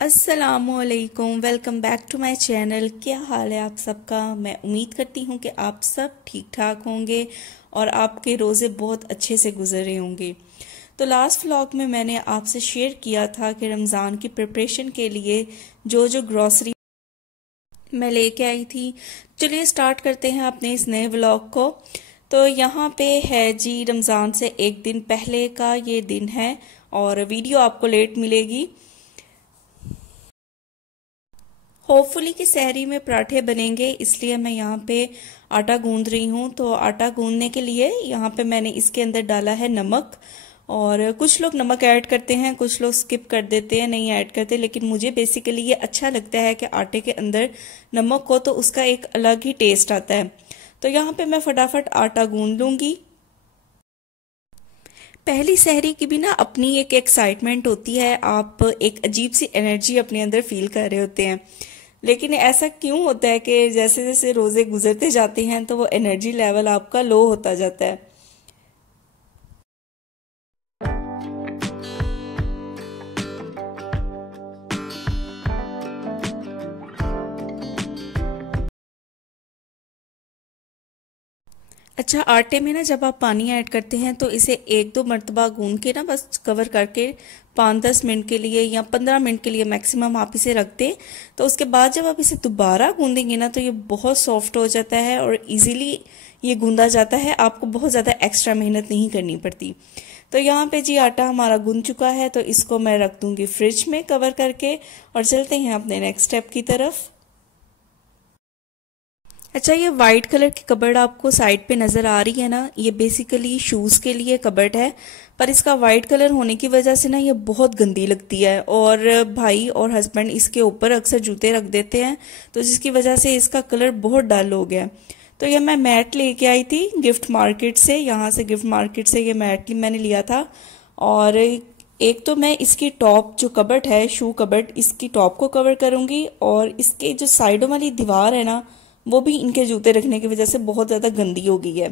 अस्सलामुअलैकुम, welcome back to my channel. क्या हाल है आप सबका। मैं उम्मीद करती हूँ कि आप सब ठीक ठाक होंगे और आपके रोज़े बहुत अच्छे से गुजर रहे होंगे। तो लास्ट व्लॉग में मैंने आपसे शेयर किया था कि रमज़ान की प्रिपरेशन के लिए जो जो ग्रॉसरी मैं लेके आई थी। चलिए स्टार्ट करते हैं अपने इस नए व्लॉग को। तो यहाँ पे है जी, रमज़ान से एक दिन पहले का ये दिन है और वीडियो आपको लेट मिलेगी। होपफुली कि सहरी में पराठे बनेंगे, इसलिए मैं यहाँ पे आटा गूंद रही हूँ। तो आटा गूंदने के लिए यहाँ पे मैंने इसके अंदर डाला है नमक। और कुछ लोग नमक ऐड करते हैं, कुछ लोग स्किप कर देते हैं, नहीं ऐड करते, लेकिन मुझे बेसिकली ये अच्छा लगता है कि आटे के अंदर नमक हो तो उसका एक अलग ही टेस्ट आता है। तो यहाँ पे मैं फटाफट आटा गूंद लूंगी। पहली सहरी की भी ना अपनी एक एक्साइटमेंट होती है, आप एक अजीब सी एनर्जी अपने अंदर फील कर रहे होते हैं। लेकिन ऐसा क्यों होता है कि जैसे जैसे रोजे गुजरते जाते हैं तो वो एनर्जी लेवल आपका लो होता जाता है। अच्छा, आटे में ना जब आप पानी ऐड करते हैं तो इसे एक दो मरतबा गूंद के ना बस कवर करके 5-10 मिनट के लिए या 15 मिनट के लिए मैक्सिमम आप इसे रख दें। तो उसके बाद जब आप इसे दोबारा गूंदेंगे ना तो ये बहुत सॉफ्ट हो जाता है और इजीली ये गूंदा जाता है, आपको बहुत ज़्यादा एक्स्ट्रा मेहनत नहीं करनी पड़ती। तो यहाँ पे जी आटा हमारा गूंद चुका है, तो इसको मैं रख दूंगी फ्रिज में कवर करके और चलते हैं अपने नेक्स्ट स्टेप की तरफ। अच्छा, ये वाइट कलर की कबर्ड आपको साइड पे नजर आ रही है ना, ये बेसिकली शूज के लिए कबर्ड है। पर इसका वाइट कलर होने की वजह से ना ये बहुत गंदी लगती है और भाई और हस्बैंड इसके ऊपर अक्सर जूते रख देते हैं, तो जिसकी वजह से इसका कलर बहुत डल हो गया। तो ये मैं मैट लेके आई थी गिफ्ट मार्केट से, यहाँ से गिफ्ट मार्केट से ये मैट मैंने लिया था। और एक तो मैं इसकी टॉप जो कबर्ड है, शू कबर्ड, इसकी टॉप को कवर करूंगी और इसके जो साइडों वाली दीवार है ना वो भी इनके जूते रखने की वजह से बहुत ज्यादा गंदी हो गई है।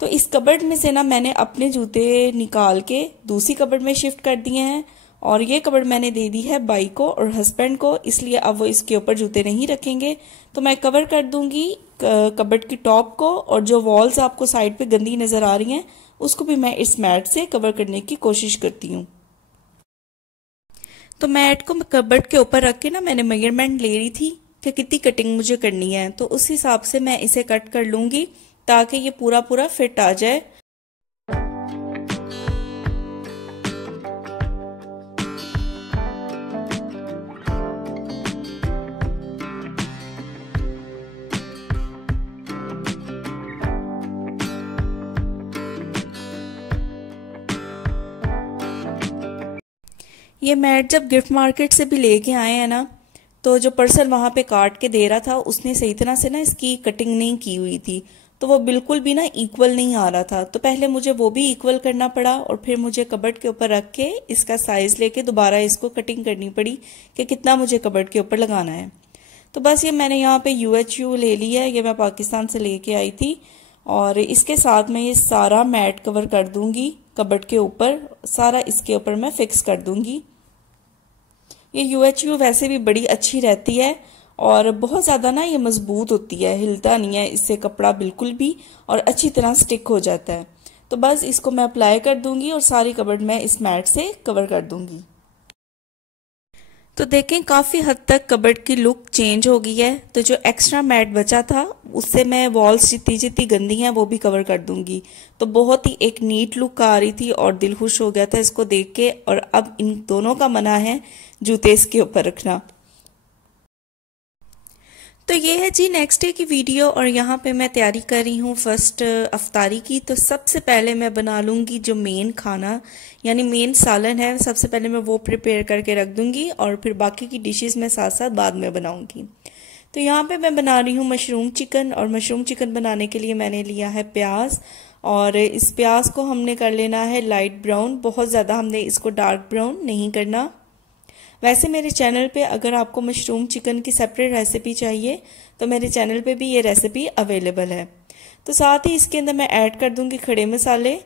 तो इस कबर्ड में से ना मैंने अपने जूते निकाल के दूसरी कबर्ड में शिफ्ट कर दिए हैं और ये कबर्ड मैंने दे दी है बाई को और हस्बैंड को, इसलिए अब वो इसके ऊपर जूते नहीं रखेंगे। तो मैं कवर कर दूंगी कबर्ड की टॉप को, और जो वॉल्स आपको साइड पे गंदी नजर आ रही हैं उसको भी मैं इस मैट से कवर करने की कोशिश करती हूँ। तो मैट को कबर्ड के ऊपर रख के ना मैंने मेजरमेंट ले रही थी कि कितनी कटिंग मुझे करनी है, तो उस हिसाब से मैं इसे कट कर लूंगी ताकि ये पूरा पूरा फिट आ जाए। ये मैट जब गिफ्ट मार्केट से भी लेके आए हैं ना, तो जो पर्सन वहां पे काट के दे रहा था उसने सही तरह से ना इसकी कटिंग नहीं की हुई थी, तो वो बिल्कुल भी ना इक्वल नहीं आ रहा था। तो पहले मुझे वो भी इक्वल करना पड़ा और फिर मुझे कबर्ड के ऊपर रख के इसका साइज लेके दोबारा इसको कटिंग करनी पड़ी कि कितना मुझे कबर्ड के ऊपर लगाना है। तो बस ये मैंने यहाँ पे UHU ले लिया है, ये मैं पाकिस्तान से लेके आई थी और इसके साथ मैं ये सारा मैट कवर कर दूंगी कबर्ड के ऊपर, सारा इसके ऊपर मैं फिक्स कर दूंगी। ये UHU वैसे भी बड़ी अच्छी रहती है और बहुत ज्यादा ना ये मजबूत होती है, हिलता नहीं है इससे कपड़ा बिल्कुल भी, और अच्छी तरह स्टिक हो जाता है। तो बस इसको मैं अप्लाई कर दूंगी और सारी कबर्ड मैं इस मैट से कवर कर दूंगी। तो देखें काफी हद तक कबर्ड की लुक चेंज हो गई है। तो जो एक्स्ट्रा मैट बचा था उससे मैं वॉल्स जितनी जितनी गंदी हैं वो भी कवर कर दूंगी। तो बहुत ही एक नीट लुक आ रही थी और दिल खुश हो गया था इसको देख के। और अब इन दोनों का मना है जूते इसके ऊपर रखना। तो ये है जी नेक्स्ट डे की वीडियो और यहाँ पे मैं तैयारी कर रही हूँ फर्स्ट अफ्तारी की। तो सबसे पहले मैं बना लूँगी जो मेन खाना यानी मेन सालन है, सबसे पहले मैं वो प्रिपेयर करके रख दूँगी और फिर बाकी की डिशेस मैं साथ साथ बाद में बनाऊँगी। तो यहाँ पे मैं बना रही हूँ मशरूम चिकन, और मशरूम चिकन बनाने के लिए मैंने लिया है प्याज, और इस प्याज को हमने कर लेना है लाइट ब्राउन, बहुत ज़्यादा हमने इसको डार्क ब्राउन नहीं करना। वैसे मेरे चैनल पे अगर आपको मशरूम चिकन की सेपरेट रेसिपी चाहिए तो मेरे चैनल पे भी ये रेसिपी अवेलेबल है। तो साथ ही इसके अंदर मैं ऐड कर दूंगी खड़े मसाले,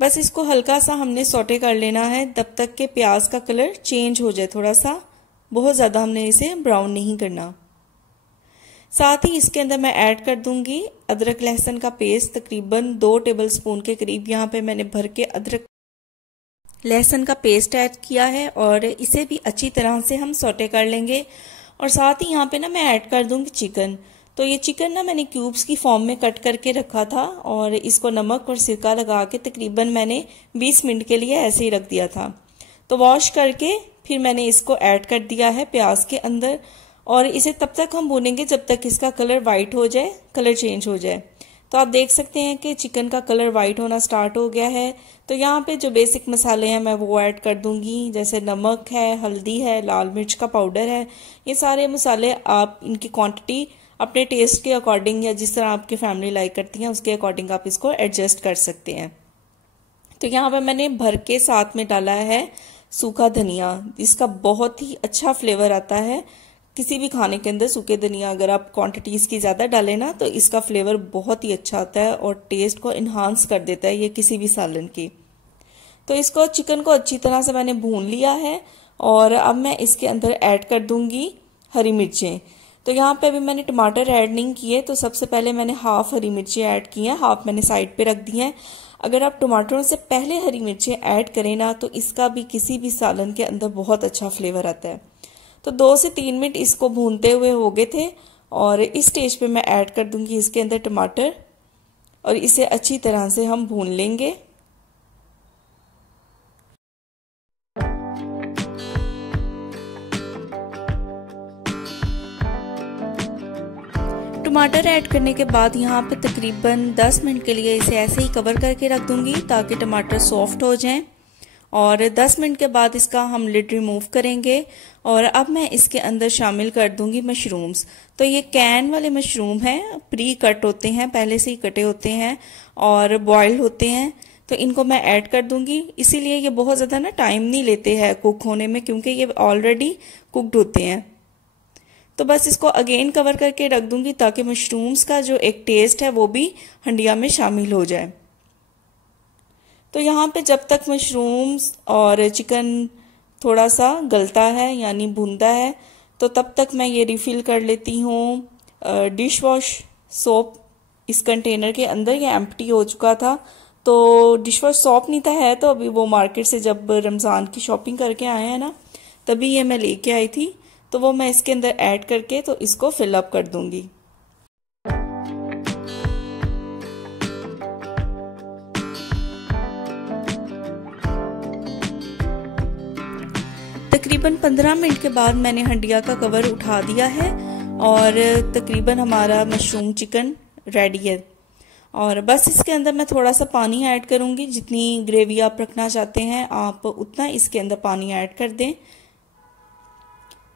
बस इसको हल्का सा हमने सौटे कर लेना है तब तक के प्याज का कलर चेंज हो जाए थोड़ा सा, बहुत ज़्यादा हमने इसे ब्राउन नहीं करना। साथ ही इसके अंदर मैं ऐड कर दूंगी अदरक लहसुन का पेस्ट, तकरीबन 2 टेबलस्पून के करीब यहाँ पे मैंने भर के अदरक लहसुन का पेस्ट ऐड किया है और इसे भी अच्छी तरह से हम सौटे कर लेंगे। और साथ ही यहाँ पे ना मैं ऐड कर दूंगी चिकन। तो ये चिकन ना मैंने क्यूब्स की फॉर्म में कट करके रखा था और इसको नमक और सिरका लगा के तकरीबन मैंने 20 मिनट के लिए ऐसे ही रख दिया था। तो वॉश करके फिर मैंने इसको ऐड कर दिया है प्याज के अंदर और इसे तब तक हम भूनेंगे जब तक इसका कलर वाइट हो जाए, कलर चेंज हो जाए। तो आप देख सकते हैं कि चिकन का कलर वाइट होना स्टार्ट हो गया है। तो यहाँ पे जो बेसिक मसाले हैं मैं वो ऐड कर दूंगी, जैसे नमक है, हल्दी है, लाल मिर्च का पाउडर है। ये सारे मसाले आप इनकी क्वांटिटी अपने टेस्ट के अकॉर्डिंग या जिस तरह आपकी फैमिली लाइक करती है उसके अकॉर्डिंग आप इसको एडजस्ट कर सकते हैं। तो यहाँ पे मैंने भर के साथ में डाला है सूखा धनिया, इसका बहुत ही अच्छा फ्लेवर आता है। किसी भी खाने के अंदर सूखे धनिया अगर आप क्वांटिटीज की ज्यादा डालें ना तो इसका फ्लेवर बहुत ही अच्छा आता है और टेस्ट को इन्हांस कर देता है ये किसी भी सालन की। तो इसको चिकन को अच्छी तरह से मैंने भून लिया है और अब मैं इसके अंदर ऐड कर दूंगी हरी मिर्चें। तो यहाँ पे अभी मैंने टमाटर ऐड नहीं किए, तो सबसे पहले मैंने हाफ हरी मिर्चें ऐड की हैं, हाफ मैंने साइड पे रख दी हैं। अगर आप टमाटरों से पहले हरी मिर्चें ऐड करें ना तो इसका भी किसी भी सालन के अंदर बहुत अच्छा फ्लेवर आता है। तो 2 से 3 मिनट इसको भूनते हुए हो गए थे और इस स्टेज पे मैं ऐड कर दूंगी इसके अंदर टमाटर और इसे अच्छी तरह से हम भून लेंगे। टमाटर ऐड करने के बाद यहाँ पे तकरीबन 10 मिनट के लिए इसे ऐसे ही कवर करके रख दूंगी ताकि टमाटर सॉफ्ट हो जाएं। और 10 मिनट के बाद इसका हम लिड रिमूव करेंगे और अब मैं इसके अंदर शामिल कर दूंगी मशरूम्स। तो ये कैन वाले मशरूम हैं, प्री कट होते हैं, पहले से ही कटे होते हैं और बॉइल्ड होते हैं। तो इनको मैं ऐड कर दूंगी, इसीलिए ये बहुत ज़्यादा ना टाइम नहीं लेते हैं कुक होने में क्योंकि ये ऑलरेडी कुकड होते हैं। तो बस इसको अगेन कवर करके रख दूंगी ताकि मशरूम्स का जो एक टेस्ट है वो भी हंडिया में शामिल हो जाए। तो यहाँ पे जब तक मशरूम्स और चिकन थोड़ा सा गलता है यानी भुनता है तो तब तक मैं ये रिफिल कर लेती हूँ डिश वॉश सोप। इस कंटेनर के अंदर ये एम्प्टी हो चुका था तो डिश वॉश सोप नहीं था, है तो अभी वो मार्केट से जब रमज़ान की शॉपिंग करके आए हैं ना तभी ये मैं लेके आई थी। तो वो मैं इसके अंदर ऐड करके तो इसको फिल अप कर दूंगी। तकरीबन 15 मिनट के बाद मैंने हंडिया का कवर उठा दिया है और तकरीबन हमारा मशरूम चिकन रेडी है। और बस इसके अंदर मैं थोड़ा सा पानी ऐड करूंगी, जितनी ग्रेवी आप रखना चाहते हैं आप उतना इसके अंदर पानी ऐड कर दें।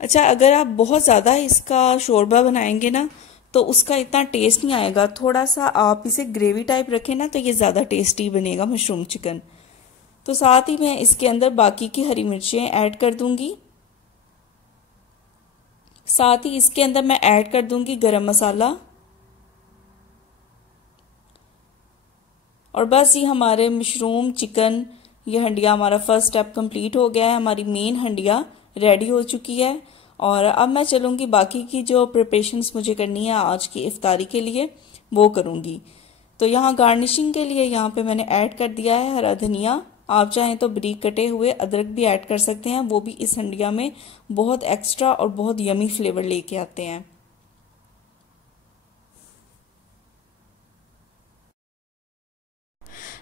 अच्छा, अगर आप बहुत ज़्यादा इसका शोरबा बनाएंगे ना तो उसका इतना टेस्ट नहीं आएगा। थोड़ा सा आप इसे ग्रेवी टाइप रखें ना तो ये ज़्यादा टेस्टी बनेगा मशरूम चिकन। तो साथ ही मैं इसके अंदर बाकी की हरी मिर्चें ऐड कर दूंगी। साथ ही इसके अंदर मैं ऐड कर दूंगी गरम मसाला। और बस ये हमारे मशरूम चिकन ये हंडिया हमारा फर्स्ट स्टेप कंप्लीट हो गया है। हमारी मेन हंडिया रेडी हो चुकी है और अब मैं चलूंगी बाकी की जो प्रिपरेशंस मुझे करनी है आज की इफ्तारी के लिए वो करूंगी। तो यहाँ गार्निशिंग के लिए यहाँ पे मैंने ऐड कर दिया है हरा धनिया। आप चाहें तो बारीक कटे हुए अदरक भी ऐड कर सकते हैं, वो भी इस हंडिया में बहुत एक्स्ट्रा और बहुत यमी फ्लेवर लेके आते हैं।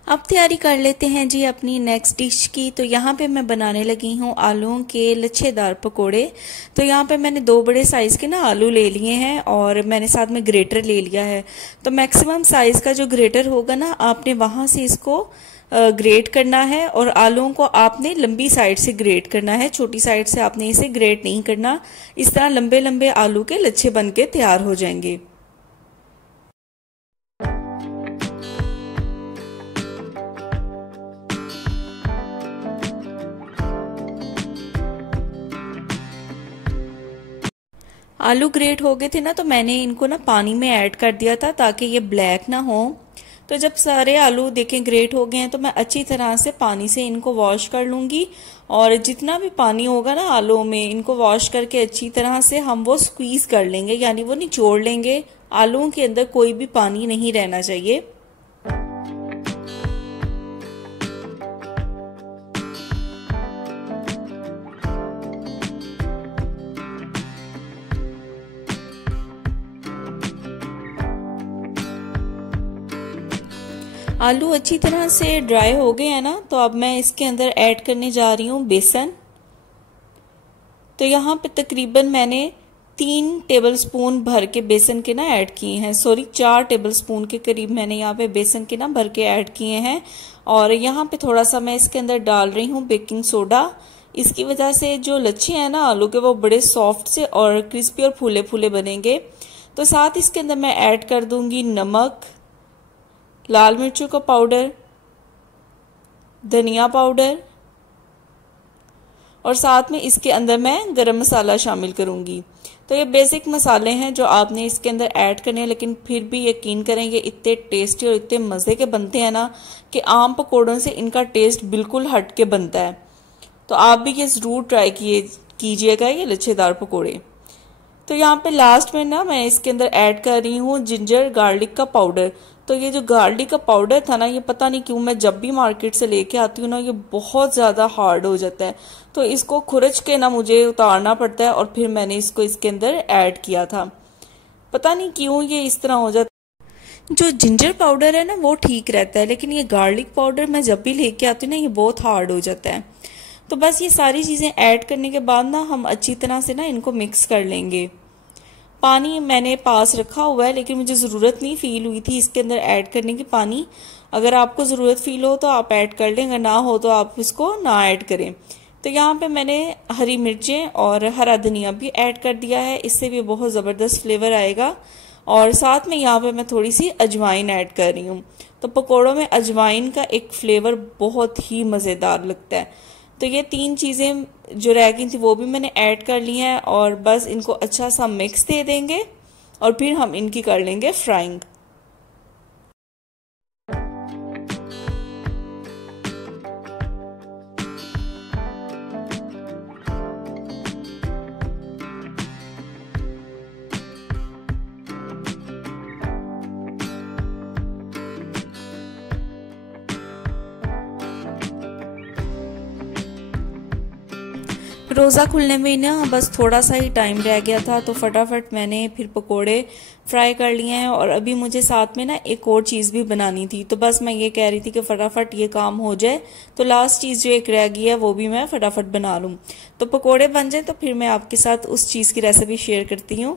अब तैयारी कर लेते हैं जी अपनी नेक्स्ट डिश की। तो यहाँ पे मैं बनाने लगी हूँ आलूओं के लच्छेदार पकोड़े। तो यहाँ पे मैंने 2 बड़े साइज के ना आलू ले लिए हैं और मैंने साथ में ग्रेटर ले लिया है। तो मैक्सिमम साइज का जो ग्रेटर होगा ना आपने वहां से इसको ग्रेट करना है और आलूओं को आपने लंबी साइड से ग्रेट करना है, छोटी साइड से आपने इसे ग्रेट नहीं करना। इस तरह लंबे लंबे आलू के लच्छे बन के तैयार हो जाएंगे। आलू ग्रेट हो गए थे ना तो मैंने इनको ना पानी में ऐड कर दिया था ताकि ये ब्लैक ना हो। तो जब सारे आलू देखें ग्रेट हो गए हैं तो मैं अच्छी तरह से पानी से इनको वॉश कर लूँगी। और जितना भी पानी होगा ना आलूओं में, इनको वॉश करके अच्छी तरह से हम वो स्क्वीज़ कर लेंगे, यानी वो निचोड़ लेंगे। आलूओं के अंदर कोई भी पानी नहीं रहना चाहिए। आलू अच्छी तरह से ड्राई हो गए हैं ना, तो अब मैं इसके अंदर ऐड करने जा रही हूँ बेसन। तो यहाँ पे तकरीबन मैंने 3 टेबलस्पून भर के बेसन के ना ऐड किए हैं, सॉरी 4 टेबलस्पून के करीब मैंने यहाँ पे बेसन के ना भर के ऐड किए हैं। और यहाँ पे थोड़ा सा मैं इसके अंदर डाल रही हूँ बेकिंग सोडा। इसकी वजह से जो लच्छे हैं ना आलू के, वो बड़े सॉफ्ट से और क्रिस्पी और फूले फूले बनेंगे। तो साथ इसके अंदर मैं ऐड कर दूंगी नमक, लाल मिर्चों का पाउडर, धनिया पाउडर, और साथ में इसके अंदर मैं गरम मसाला शामिल करूंगी। तो ये बेसिक मसाले हैं जो आपने इसके अंदर ऐड करने हैं, लेकिन फिर भी यकीन करें ये इतने टेस्टी और इतने मज़े के बनते हैं ना कि आम पकौड़ों से इनका टेस्ट बिल्कुल हट के बनता है। तो आप भी ये ज़रूर ट्राई कीजिएगा ये लच्छेदार पकौड़े। तो यहाँ पे लास्ट में ना मैं इसके अंदर ऐड कर रही हूँ जिंजर गार्लिक का पाउडर। तो ये जो गार्लिक का पाउडर था ना, ये पता नहीं क्यों मैं जब भी मार्केट से लेके आती हूँ ना, ये बहुत ज़्यादा हार्ड हो जाता है। तो इसको खुरच के ना मुझे उतारना पड़ता है, और फिर मैंने इसको इसके अंदर ऐड किया था। पता नहीं क्यों ये इस तरह हो जाता है। जो जिंजर पाउडर है ना वो ठीक रहता है, लेकिन ये गार्लिक पाउडर मैं जब भी लेके आती हूँ ना, ये बहुत हार्ड हो जाता है। तो बस ये सारी चीज़ें ऐड करने के बाद ना हम अच्छी तरह से ना इनको मिक्स कर लेंगे। पानी मैंने पास रखा हुआ है, लेकिन मुझे ज़रूरत नहीं फील हुई थी इसके अंदर ऐड करने की पानी। अगर आपको ज़रूरत फील हो तो आप ऐड कर लें, अगर ना हो तो आप इसको ना ऐड करें। तो यहाँ पे मैंने हरी मिर्चें और हरा धनिया भी ऐड कर दिया है, इससे भी बहुत ज़बरदस्त फ्लेवर आएगा। और साथ में यहाँ पे मैं थोड़ी सी अजवाइन ऐड कर रही हूँ। तो पकौड़ों में अजवाइन का एक फ्लेवर बहुत ही मज़ेदार लगता है। तो ये 3 चीज़ें जो रह गई थी वो भी मैंने ऐड कर ली हैं, और बस इनको अच्छा सा मिक्स दे देंगे और फिर हम इनकी कर लेंगे फ्राइंग। रोज़ा खुलने में ना बस थोड़ा सा ही टाइम रह गया था, तो फटाफट मैंने फिर पकोड़े फ्राई कर लिए हैं। और अभी मुझे साथ में ना एक और चीज़ भी बनानी थी, तो बस मैं ये कह रही थी कि फटाफट ये काम हो जाए, तो लास्ट चीज़ जो एक रह गई है वो भी मैं फटाफट बना लूँ। तो पकोड़े बन जाए तो फिर मैं आपके साथ उस चीज़ की रेसिपी शेयर करती हूँ।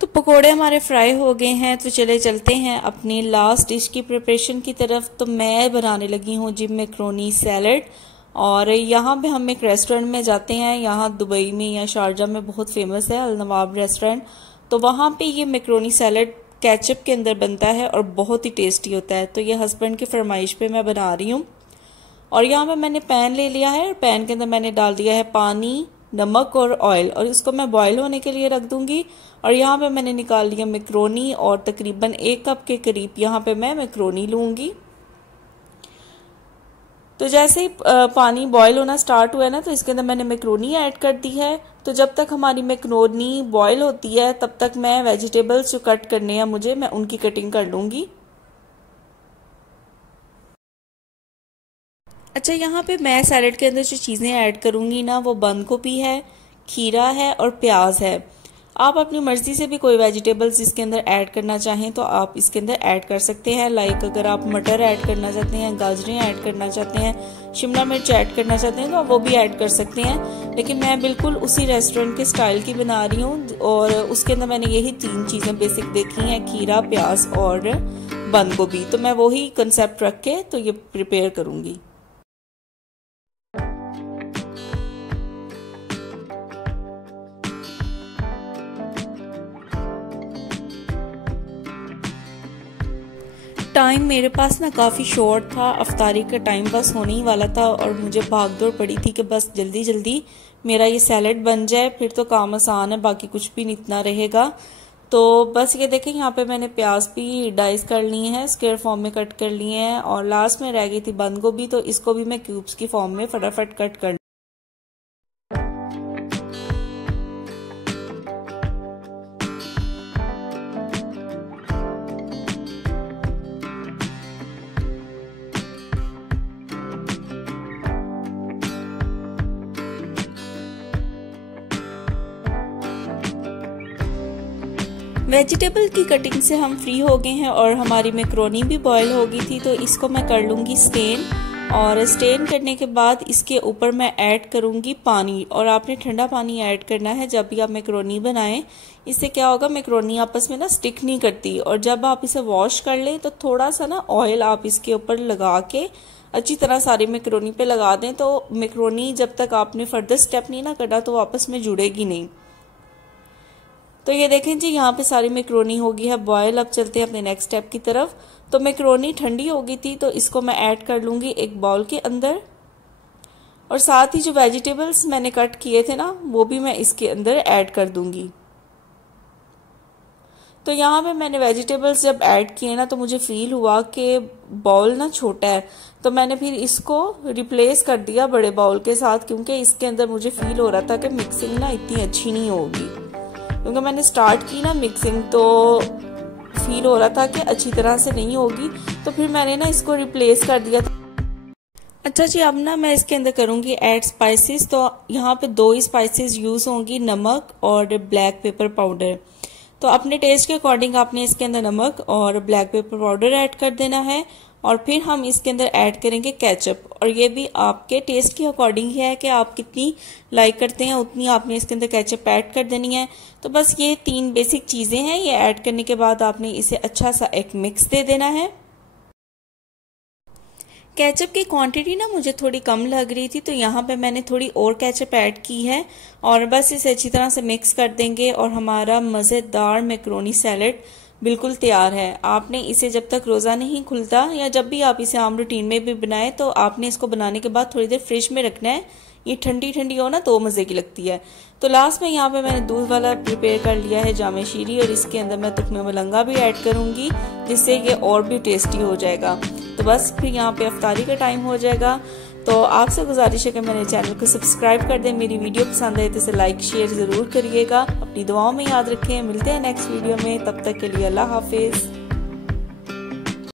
तो पकोड़े हमारे फ्राई हो गए हैं, तो चले चलते हैं अपनी लास्ट डिश की प्रिपरेशन की तरफ। तो मैं बनाने लगी हूँ जी मैक्रोनी सैलड। और यहाँ पे हम एक रेस्टोरेंट में जाते हैं, यहाँ दुबई में या शारजा में बहुत फेमस है अल नवाब रेस्टोरेंट। तो वहाँ पे ये मैक्रोनी सैलड केचप के अंदर बनता है और बहुत ही टेस्टी होता है। तो ये हस्बैंड की फरमाइश पे मैं बना रही हूँ। और यहाँ पे मैंने पैन ले लिया है, और पैन के अंदर मैंने डाल दिया है पानी, नमक और ऑयल, और इसको मैं बॉईल होने के लिए रख दूंगी। और यहाँ पे मैंने निकाल लिया मैक्रोनी, और तकरीबन 1 कप के करीब यहाँ पे मैं मैक्रोनी लूंगी। तो जैसे ही पानी बॉईल होना स्टार्ट हुआ है ना, तो इसके अंदर मैंने मैक्रोनी ऐड कर दी है। तो जब तक हमारी मैक्रोनी बॉईल होती है तब तक मैं वेजिटेबल्स जो कट करने हैं मुझे, मैं उनकी कटिंग कर लूंगी। अच्छा, यहाँ पे मैं सैलेड के अंदर जो चीज़ें ऐड करूँगी ना, वो बंद गोभी है, खीरा है और प्याज है। आप अपनी मर्जी से भी कोई वेजिटेबल्स इसके अंदर ऐड करना चाहें तो आप इसके अंदर ऐड कर सकते हैं। लाइक अगर आप मटर ऐड करना चाहते हैं, गाजरें ऐड करना चाहते हैं, शिमला मिर्च ऐड करना चाहते हैं, तो आप वो भी ऐड कर सकते हैं। लेकिन मैं बिल्कुल उसी रेस्टोरेंट के स्टाइल की बना रही हूँ, और उसके अंदर मैंने यही 3 चीज़ें बेसिक देखी हैं, खीरा, प्याज और बंद गोभी। तो मैं वही कंसेप्ट रख के तो ये प्रिपेयर करूँगी। टाइम मेरे पास ना काफ़ी शॉर्ट था, अफ्तारी का टाइम बस होने ही वाला था, और मुझे भागदौड़ पड़ी थी कि बस जल्दी जल्दी मेरा ये सैलेड बन जाए, फिर तो काम आसान है, बाकी कुछ भी नहीं इतना रहेगा। तो बस ये देखें यहाँ पे मैंने प्याज भी डाइस कर लिए हैं, स्क्वायर फॉर्म में कट कर लिए हैं, और लास्ट में रह गई थी बंद गोभी, तो इसको भी मैं क्यूब्स की फॉर्म में फटाफट कट कर। वेजिटेबल की कटिंग से हम फ्री हो गए हैं और हमारी मैक्रोनी भी बॉईल हो गई थी, तो इसको मैं कर लूँगी स्टेन। और स्टेन करने के बाद इसके ऊपर मैं ऐड करूँगी पानी, और आपने ठंडा पानी ऐड करना है जब भी आप मैक्रोनी बनाएं। इससे क्या होगा, मैक्रोनी आपस में ना स्टिक नहीं करती, और जब आप इसे वॉश कर लें तो थोड़ा सा ना ऑयल आप इसके ऊपर लगा के अच्छी तरह सारी मैक्रोनी पे लगा दें, तो मैक्रोनी जब तक आपने फर्दर स्टेप नहीं ना करना तो आपस में जुड़ेगी नहीं। तो ये देखें जी, यहाँ पे सारी मैक्रोनी हो गई है बॉयल। अब चलते हैं अपने नेक्स्ट स्टेप की तरफ। तो मैक्रोनी ठंडी हो गई थी, तो इसको मैं ऐड कर लूँगी एक बाउल के अंदर, और साथ ही जो वेजिटेबल्स मैंने कट किए थे ना वो भी मैं इसके अंदर ऐड कर दूंगी। तो यहाँ पे मैंने वेजिटेबल्स जब ऐड किए ना तो मुझे फील हुआ कि बाउल ना छोटा है, तो मैंने फिर इसको रिप्लेस कर दिया बड़े बाउल के साथ, क्योंकि इसके अंदर मुझे फील हो रहा था कि मिक्सिंग ना इतनी अच्छी नहीं होगी। क्योंकि मैंने स्टार्ट की ना मिक्सिंग तो फील हो रहा था कि अच्छी तरह से नहीं होगी, तो फिर मैंने ना इसको रिप्लेस कर दिया था। अच्छा जी, अब ना मैं इसके अंदर करूँगी ऐड स्पाइसेस। तो यहाँ पे 2 स्पाइसेस यूज़ होंगी, नमक और ब्लैक पेपर पाउडर। तो अपने टेस्ट के अकॉर्डिंग आपने इसके अंदर नमक और ब्लैक पेपर पाउडर ऐड कर देना है, और फिर हम इसके अंदर ऐड करेंगे केचप। और ये भी आपके टेस्ट के अकॉर्डिंग है कि आप कितनी लाइक करते हैं उतनी आपने इसके अंदर केचप ऐड कर देनी है। तो बस ये 3 बेसिक चीज़ें हैं। ये ऐड करने के बाद आपने इसे अच्छा सा एक मिक्स दे देना है। केचप की क्वांटिटी ना मुझे थोड़ी कम लग रही थी, तो यहाँ पे मैंने थोड़ी और केचप ऐड की है, और बस इसे अच्छी तरह से मिक्स कर देंगे और हमारा मज़ेदार मैक्रोनी सैलेड बिल्कुल तैयार है। आपने इसे जब तक रोज़ा नहीं खुलता या जब भी आप इसे आम रूटीन में भी बनाएं तो आपने इसको बनाने के बाद थोड़ी देर फ्रिज में रखना है। ये ठंडी ठंडी हो ना तो मज़े की लगती है। तो लास्ट में यहाँ पे मैंने दूध वाला प्रिपेयर कर लिया है जामे शीरी, और इसके अंदर मैं तुखमे मलंगा भी ऐड करूँगी जिससे ये और भी टेस्टी हो जाएगा। तो बस फिर यहाँ पे अफ्तारी का टाइम हो जाएगा। तो आपसे गुजारिश है कि मेरे चैनल को सब्सक्राइब कर दें। मेरी वीडियो पसंद आए तो इसे लाइक शेयर ज़रूर करिएगा। अपनी दुआओं में याद रखें। मिलते हैं नेक्स्ट वीडियो में, तब तक के लिए अल्लाह हाफिज़।